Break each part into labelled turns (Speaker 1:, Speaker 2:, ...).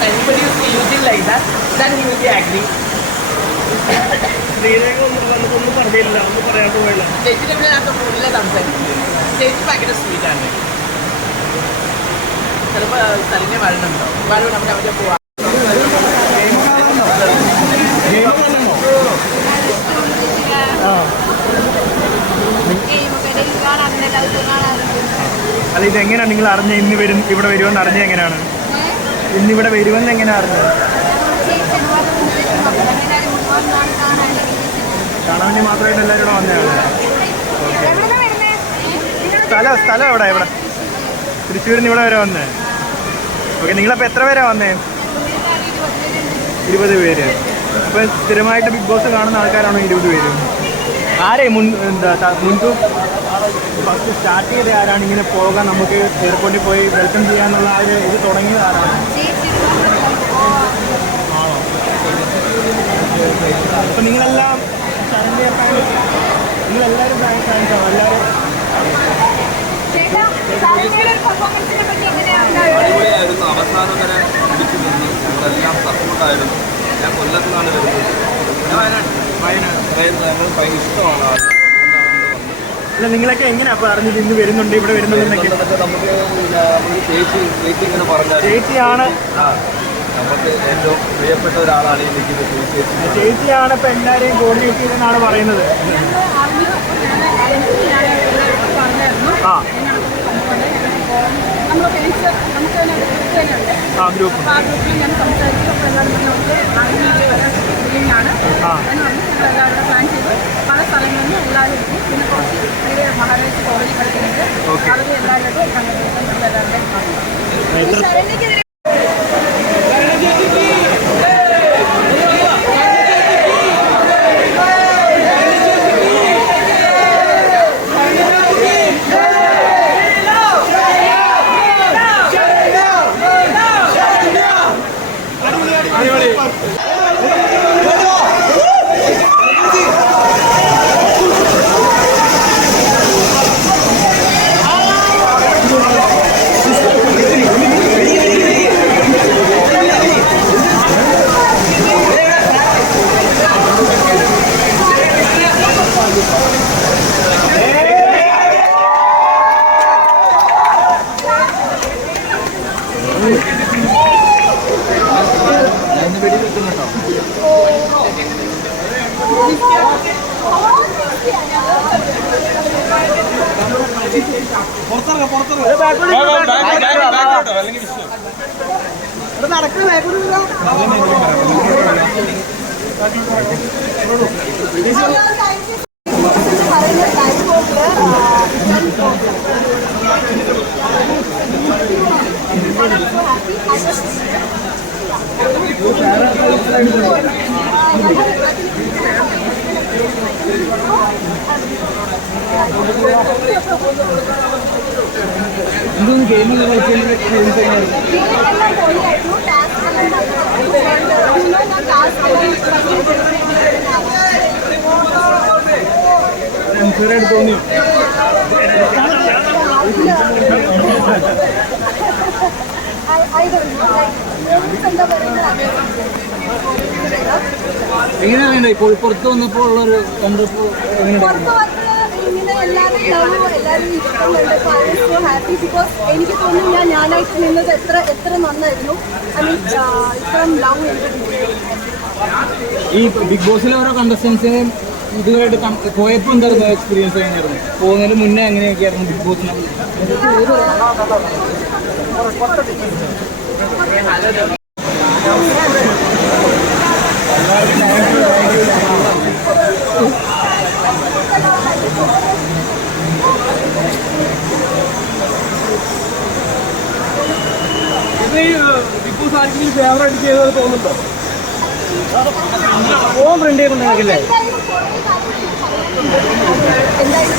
Speaker 1: if anybody is it like that, then he will be angry. ഞാൻ സംസാരിക്കുന്നത് ചേച്ചി ഭയങ്കര സ്വീറ്റാണ് ചിലപ്പോൾ വരണുണ്ടോ വരണം നമുക്ക് അവിടെ പോവാം.
Speaker 2: അല്ല ഇതെങ്ങനെയാണ് നിങ്ങൾ അറിഞ്ഞ? ഇന്ന് വരും ഇവിടെ വരുമെന്ന് അറിഞ്ഞ എങ്ങനെയാണ്? ഇന്ന് ഇവിടെ വരുമെന്ന് എങ്ങനെ അറിഞ്ഞത് കാണാൻ മാത്രമായിട്ട് എല്ലാവരും ഇവിടെ വന്നതാണ് സ്ഥലം സ്ഥലം എവിടെ? ഇവിടെ തൃശ്ശൂരിൽ നിന്ന് ഇവിടെ വരെ വന്നേ. ഓക്കെ നിങ്ങളപ്പോൾ എത്ര പേരാ വന്നേ? ഇരുപത് പേര്. അപ്പം സ്ഥിരമായിട്ട് ബിഗ് ബോസ് കാണുന്ന ആൾക്കാരാണോ ഇരുപത് പേര്? ആരെ? മുൻ എന്താ മുൻകൂർ ഫസ്റ്റ് സ്റ്റാർട്ട് ചെയ്ത ആരാണ്? ഇങ്ങനെ പോകാൻ നമുക്ക് എയർപോർട്ടിൽ പോയി വെൽക്കം ചെയ്യാന്നുള്ള ആ ഒരു ഇത് തുടങ്ങിയത് ആരാണ്? അപ്പം നിങ്ങളെല്ലാം ശരണ്യ ഫാൻസ് നിങ്ങളെല്ലാവരും എല്ലാവരും
Speaker 3: അടിപൊളിയായിരുന്നു. അവസാനം വരെ പിടിച്ചു നിന്നു. ഞങ്ങളെല്ലാം സപ്പോർട്ടായിരുന്നു ഞാൻ കൊല്ലത്തുനിന്നാണ് വരുന്നത്. ഞാൻ വയനാട്. വയനാട്. ഞങ്ങൾ ഭയങ്കര ഇഷ്ടമാണ് ആൾ
Speaker 2: അല്ല നിങ്ങളൊക്കെ എങ്ങനെയാ അപ്പോൾ അറിഞ്ഞത് ഇന്ന് വരുന്നുണ്ട് ഇവിടെ വരുന്നുണ്ടെന്നൊക്കെ
Speaker 3: നമുക്ക് ചേച്ചി ചേച്ചി ഇങ്ങനെ പറഞ്ഞാൽ
Speaker 2: ചേച്ചിയാണ്
Speaker 3: നമുക്ക് ഏറ്റവും പ്രിയപ്പെട്ട ഒരാളാണ് ഈ നിൽക്കുന്നത് ചേച്ചി
Speaker 2: ചേച്ചിയാണ് ഇപ്പൊ എല്ലാരെയും കോർഡിനേറ്റ് ചെയ്തെന്നാണ് പറയുന്നത്.
Speaker 4: ആ. ആ ഗ്രൂപ്പ്. ആ ഗ്രൂപ്പിൽ ഞാൻ സംസാരിച്ചു അപ്പോൾ എല്ലാവരും പറഞ്ഞു നമുക്ക് ആദ്യം വരാൻ ഫീലിംഗാണ് എന്ന് പറഞ്ഞ് ഞങ്ങൾ എല്ലാവരും പ്ലാൻ ചെയ്തു. പല സ്ഥലങ്ങളിൽ നിന്ന് എല്ലാവരും എത്തി പിന്നെ കുറച്ച് പേര് മഹാരാജ് കോളേജിൽ
Speaker 2: പഠിക്കുന്നുണ്ട് Okay.
Speaker 5: അവർ എല്ലാവരും നമ്മൾ
Speaker 4: എല്ലാവരുടെയും എത്ര
Speaker 2: തോന്നിയോ എങ്ങനെയാണ് ഇപ്പോൾ പുറത്ത് വന്നപ്പോൾ ഉള്ളൊരു കണ്ടപ്പോൾ എങ്ങനെ
Speaker 4: പുറത്ത് വന്ന് ഇങ്ങനെ എല്ലാവരും ലവ് എല്ലാവരും ഇഷ്ടമുണ്ട് സോ ഹാപ്പി ബിക്കോസ് എനിക്ക് തോന്നുന്നു ഞാൻ ഞാനായിട്ട് നിന്നത് എത്ര എത്ര നന്നായിരുന്നു ഐ മീൻ ഇത്രയും ലവ്
Speaker 2: ഈ ബിഗ് ബോസിലെ ഓരോ കണ്ടസ്റ്റൻസിനെയും ഇതുവരെ പോയപ്പോ എന്തായിരുന്നു എക്സ്പീരിയൻസ് എങ്ങനെയായിരുന്നു? പോകുന്നതിന് മുന്നേ എങ്ങനെയൊക്കെയായിരുന്നു ബിഗ് ബോസിന് ടിപ്പു സാരിക്ക് ഫേവറേറ്റ് ചെയ്തത് തോന്നുന്നുണ്ടോ ഓ പ്രിന്റ് ചെയ്യുന്നുണ്ടെങ്കിലേ എന്തായാലും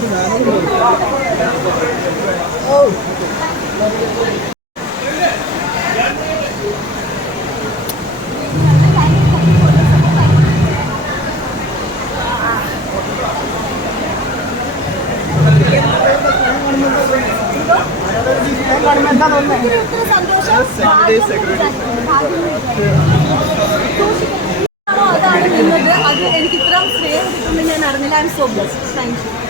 Speaker 4: നിന്നത് അത് എനിക്ക് ഇത്രയും സ്നേഹം കിട്ടുമെന്ന് ഞാൻ അറിഞ്ഞില്ല I am so bless thank you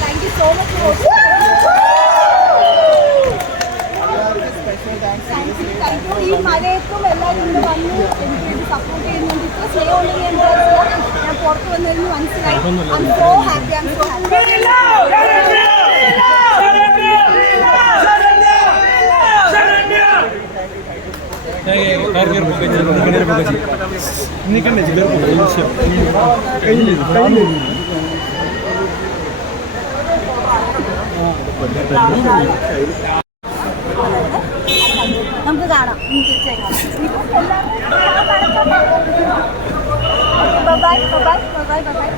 Speaker 4: thank you so much ഈ മഴയത്തും എല്ലാവരും ഇന്ന് വന്ന് എനിക്ക് സപ്പോർട്ട് ചെയ്യുന്നുണ്ട് ഇത്ര സ്നേഹം ഉണ്ടെന്ന് ഞാൻ പുറത്ത് വന്നതിന് മനസ്സിലായി ഐ ഹാപ്പി ഐ
Speaker 6: ഹാപ്പി
Speaker 2: നിൽക്കണ്ടേ നമുക്ക് കാണാം. തീർച്ചയായും bye bye bye bye bye